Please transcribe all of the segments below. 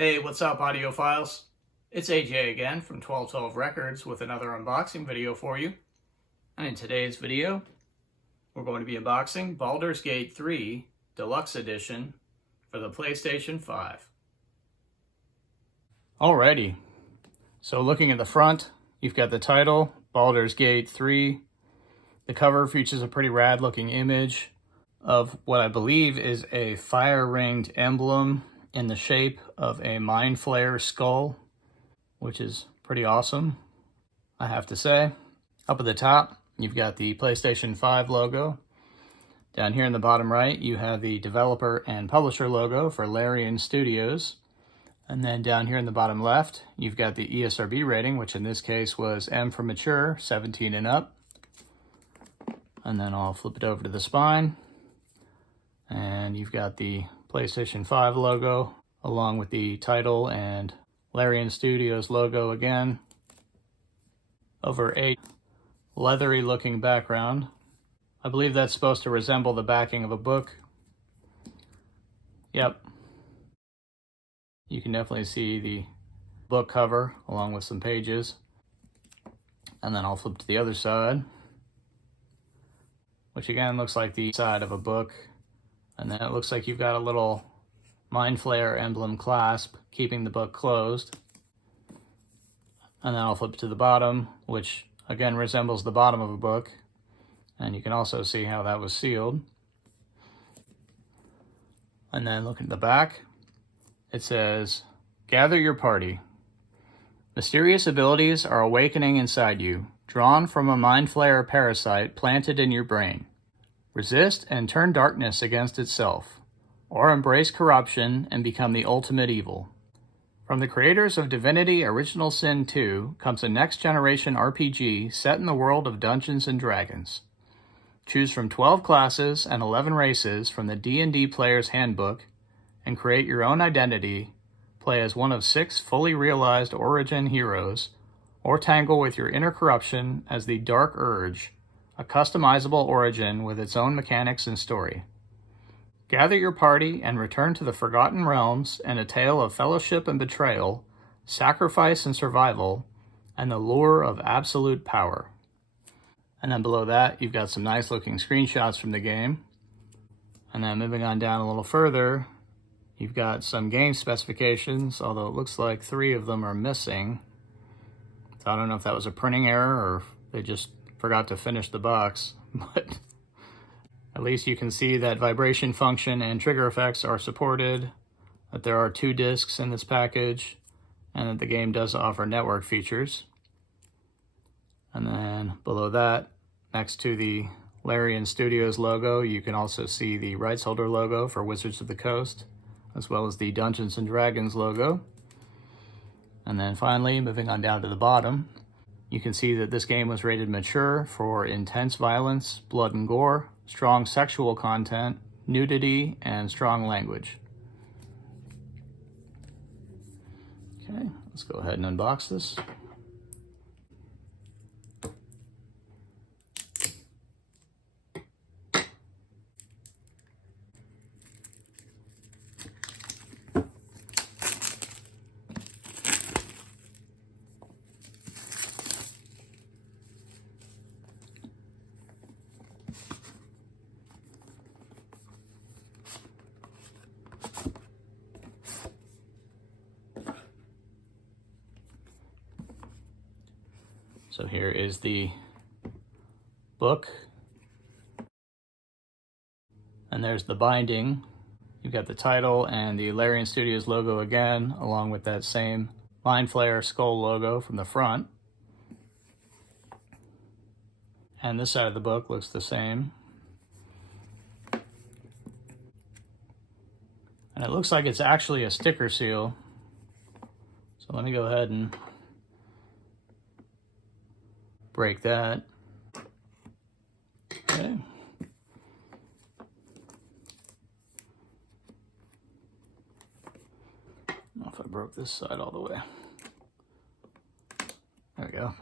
Hey, what's up, audiophiles? It's AJ again from 1212 Records with another unboxing video for you. And in today's video, we're going to be unboxing Baldur's Gate 3 Deluxe Edition for the PlayStation 5. Alrighty, so looking at the front, you've got the title, Baldur's Gate 3. The cover features a pretty rad looking image of what I believe is a fire-ringed emblem in the shape of a mind flayer skull, which is pretty awesome, I have to say. Up at the top, you've got the PlayStation 5 logo. Down here in the bottom right, you have the developer and publisher logo for Larian Studios. And then down here in the bottom left, you've got the ESRB rating, which in this case was M for mature, 17 and up. And then I'll flip it over to the spine. And you've got the PlayStation 5 logo, along with the title and Larian Studios logo again. Over a leathery looking background. I believe that's supposed to resemble the backing of a book. Yep. You can definitely see the book cover along with some pages. And then I'll flip to the other side, which again looks like the side of a book. And then it looks like you've got a little mind flayer emblem clasp keeping the book closed. And then I'll flip to the bottom, which again resembles the bottom of a book. And you can also see how that was sealed. And then looking at the back, it says, "Gather your party. Mysterious abilities are awakening inside you, drawn from a mind flayer parasite planted in your brain. Resist and turn darkness against itself, or embrace corruption and become the ultimate evil." From the creators of Divinity Original Sin 2 comes a next-generation RPG set in the world of Dungeons & Dragons. Choose from 12 classes and 11 races from the D&D Player's Handbook and create your own identity, play as one of 6 fully realized origin heroes, or tangle with your inner corruption as the Dark Urge, a customizable origin with its own mechanics and story. Gather your party and return to the Forgotten Realms in a tale of fellowship and betrayal, sacrifice and survival, and the lure of absolute power. And then below that, you've got some nice looking screenshots from the game. And then moving on down a little further, you've got some game specifications, although it looks like 3 of them are missing. So I don't know if that was a printing error or if they just forgot to finish the box, but at least you can see that vibration function and trigger effects are supported, that there are 2 discs in this package, and that the game does offer network features. And then below that, next to the Larian Studios logo, you can also see the rights holder logo for Wizards of the Coast, as well as the Dungeons & Dragons logo. And then finally, moving on down to the bottom, you can see that this game was rated mature for intense violence, blood and gore, strong sexual content, nudity, and strong language. Okay, let's go ahead and unbox this. So here is the book, and there's the binding. You've got the title and the Larian Studios logo again, along with that same mind flayer skull logo from the front. And this side of the book looks the same. And it looks like it's actually a sticker seal. So let me go ahead and break that. Okay. I don't know if I broke this side all the way. There we go.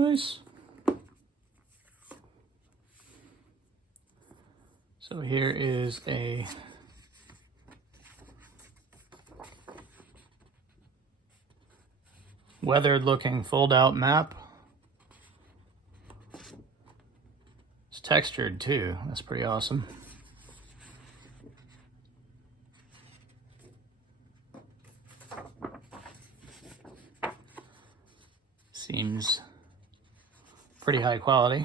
Nice. So here is a weathered looking fold out map. It's textured too. That's pretty awesome. Seems pretty high quality.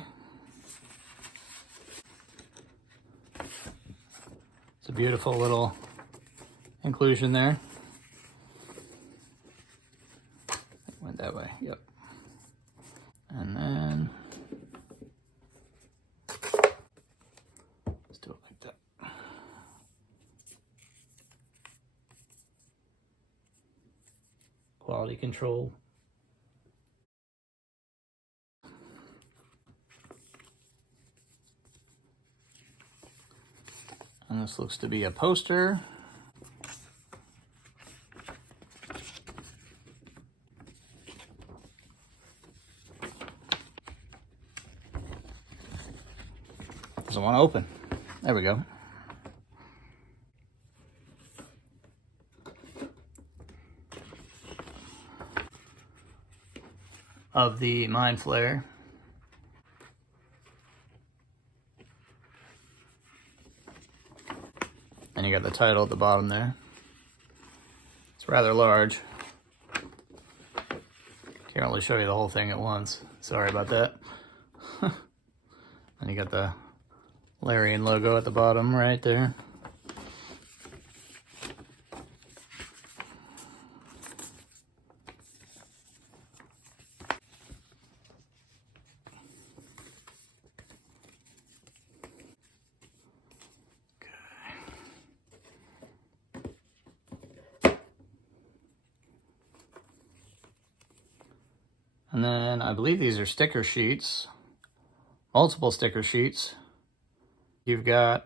It's a beautiful little inclusion there. It went that way, yep. And then let's do it like that. Quality control. And this looks to be a poster. Doesn't want to open. There we go. Of the Mind Flayer. And you got the title at the bottom there. It's rather large. Can't really show you the whole thing at once. Sorry about that. And you got the Larian logo at the bottom right there. And then I believe these are sticker sheets, multiple sticker sheets. You've got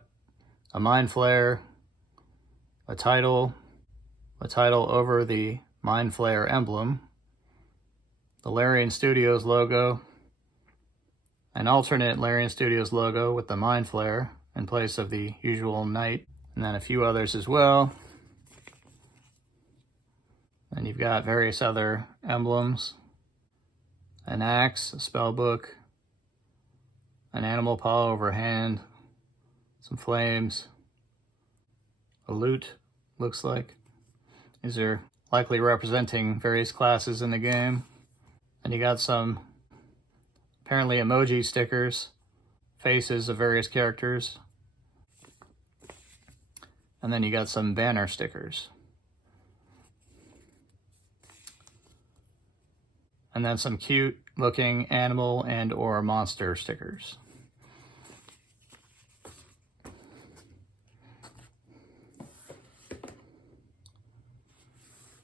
a Mind Flayer, a title over the Mind Flayer emblem, the Larian Studios logo, an alternate Larian Studios logo with the Mind Flayer in place of the usual knight, and then a few others as well. And you've got various other emblems. An axe, a spell book, an animal paw over hand, some flames, a lute, looks like. These are likely representing various classes in the game. And you got some apparently emoji stickers, faces of various characters. And then you got some banner stickers. And then some cute looking animal and or monster stickers.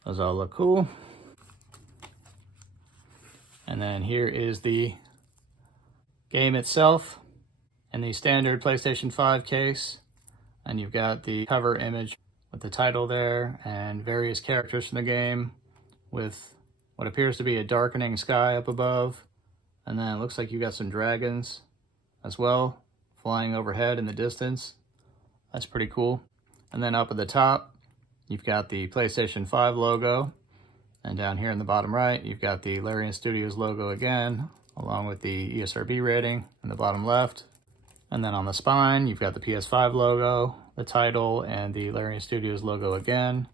Those all look cool. And then here is the game itself in the standard PlayStation 5 case. And you've got the cover image with the title there and various characters from the game with what appears to be a darkening sky up above. And then it looks like you've got some dragons as well flying overhead in the distance. That's pretty cool. And then up at the top, you've got the PlayStation 5 logo. And down here in the bottom right, you've got the Larian Studios logo again, along with the ESRB rating in the bottom left. And then on the spine, you've got the PS5 logo, the title, and the Larian Studios logo again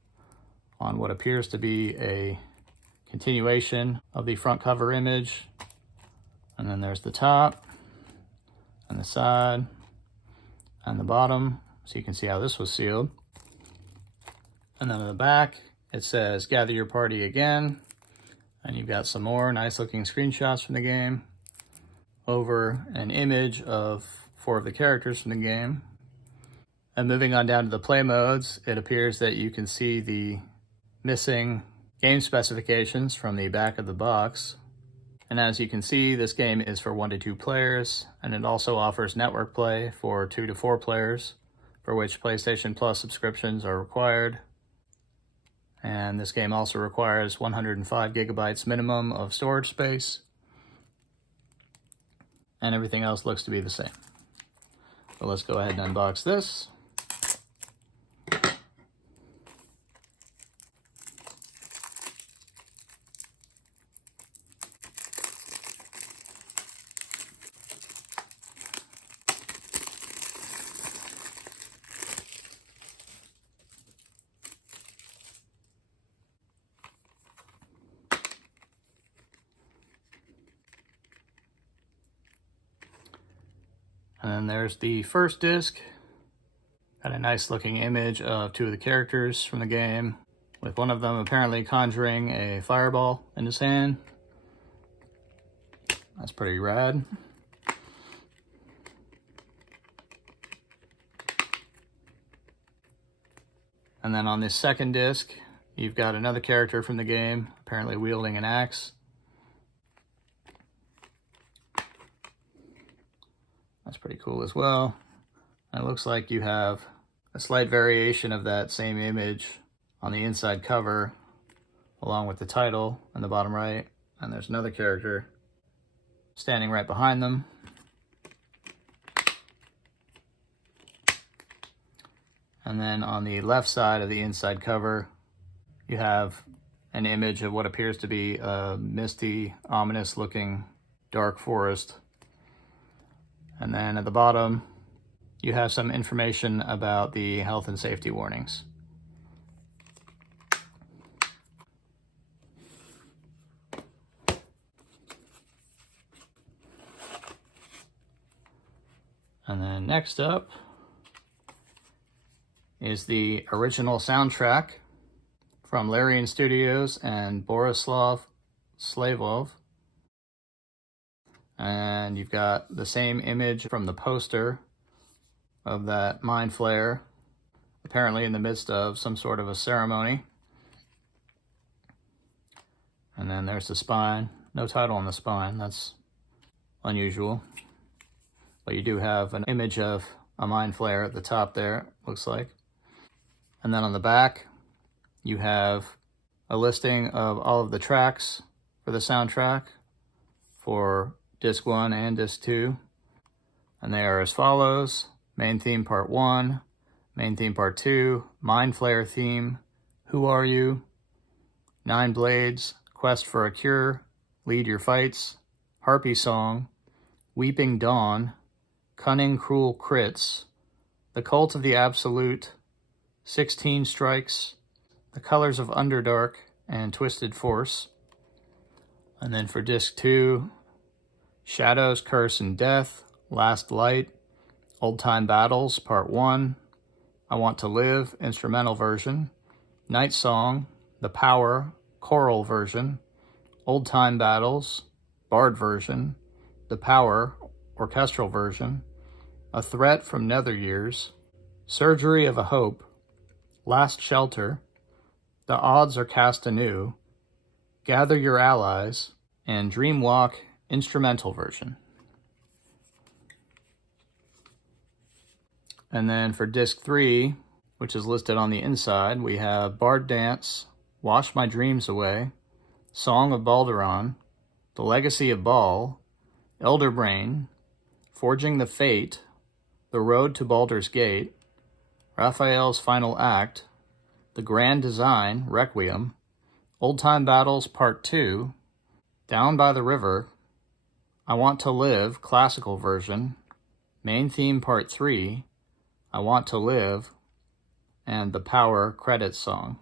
on what appears to be a continuation of the front cover image. And then there's the top and the side and the bottom, so you can see how this was sealed. And then in the back it says gather your party again, and you've got some more nice looking screenshots from the game over an image of 4 of the characters from the game. And moving on down to the play modes, it appears that you can see the missing game specifications from the back of the box. And as you can see, this game is for 1 to 2 players, and it also offers network play for 2 to 4 players, for which PlayStation Plus subscriptions are required. And this game also requires 105 gigabytes minimum of storage space. and everything else looks to be the same. So let's go ahead and unbox this. And then there's the first disc. Got a nice looking image of two of the characters from the game, with one of them apparently conjuring a fireball in his hand. That's pretty rad. And then on this second disc, you've got another character from the game, apparently wielding an axe. That's pretty cool as well. And it looks like you have a slight variation of that same image on the inside cover, along with the title in the bottom right. And there's another character standing right behind them. And then on the left side of the inside cover, you have an image of what appears to be a misty, ominous looking dark forest. And then at the bottom, you have some information about the health and safety warnings. And then next up is the original soundtrack from Larian Studios and Borislav Slavov. And you've got the same image from the poster of that mind flayer, apparently in the midst of some sort of a ceremony. And then there's the spine. No title on the spine, that's unusual. But you do have an image of a mind flayer at the top there, looks like. And then on the back, you have a listing of all of the tracks for the soundtrack for Disc 1 and Disc 2. And they are as follows: Main Theme Part 1, Main Theme Part 2, Mind Flayer Theme, Who Are You, Nine Blades, Quest for a Cure, Lead Your Fights, Harpy Song, Weeping Dawn, Cunning Cruel Crits, The Cult of the Absolute, 16 Strikes, The Colors of Underdark, and Twisted Force. And then for Disc 2, Shadows, Curse, and Death, Last Light, Old Time Battles, Part 1, I Want to Live, Instrumental Version, Night Song, The Power, Choral Version, Old Time Battles, Bard Version, The Power, Orchestral Version, A Threat from Nether Years, Surgery of a Hope, Last Shelter, The Odds Are Cast Anew, Gather Your Allies, and Dream Walk, Instrumental Version. And then for Disc 3, which is listed on the inside, we have Bard Dance, Wash My Dreams Away, Song of Baldur, The Legacy of Baal, Elder Brain, Forging the Fate, The Road to Baldur's Gate, Raphael's Final Act, The Grand Design, Requiem, Old Time Battles Part 2, Down by the River, I Want to Live, Classical Version, Main Theme Part 3, I Want to Live, and The Power Credits Song.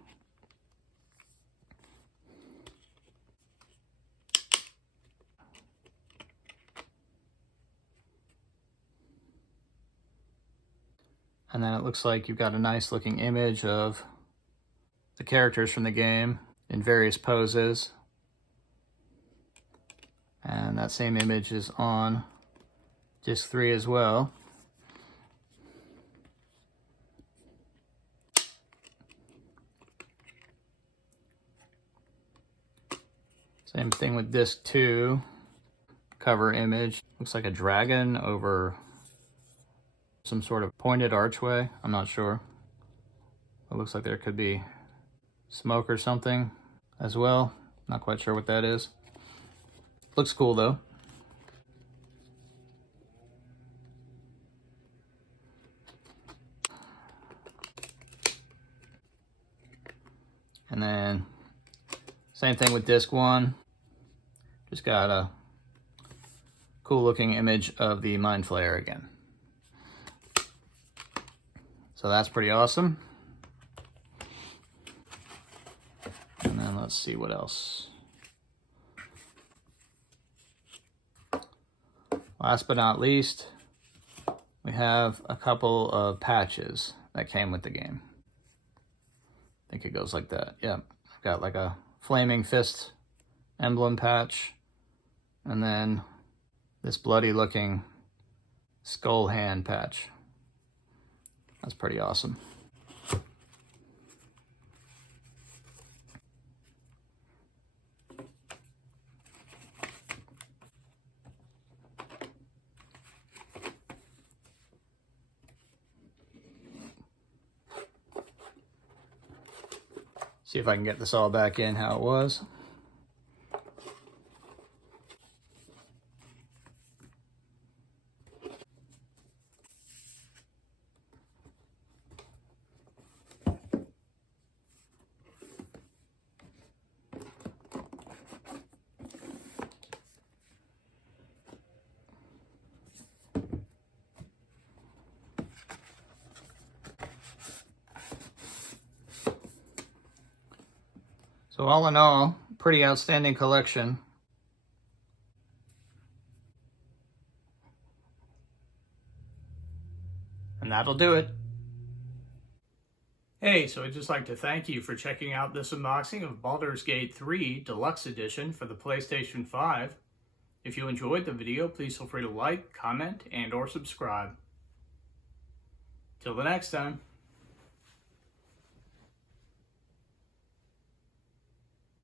And then it looks like you've got a nice looking image of the characters from the game in various poses. And that same image is on Disc 3 as well. Same thing with Disc 2. Cover image. Looks like a dragon over some sort of pointed archway. I'm not sure. It looks like there could be smoke or something as well. Not quite sure what that is. Looks cool though. thing with disc 1. Just got a cool looking image of the Mind Flayer again. So that's pretty awesome. And then let's see what else. Last but not least, we have a couple of patches that came with the game. I think it goes like that. Yeah, I've got like a flaming fist emblem patch, and then this bloody looking skull hand patch. That's pretty awesome. See if I can get this all back in how it was. So all in all, pretty outstanding collection. And that'll do it. Hey, so I'd just like to thank you for checking out this unboxing of Baldur's Gate 3 Deluxe Edition for the PlayStation 5. If you enjoyed the video, please feel free to like, comment, and/or subscribe. Till the next time.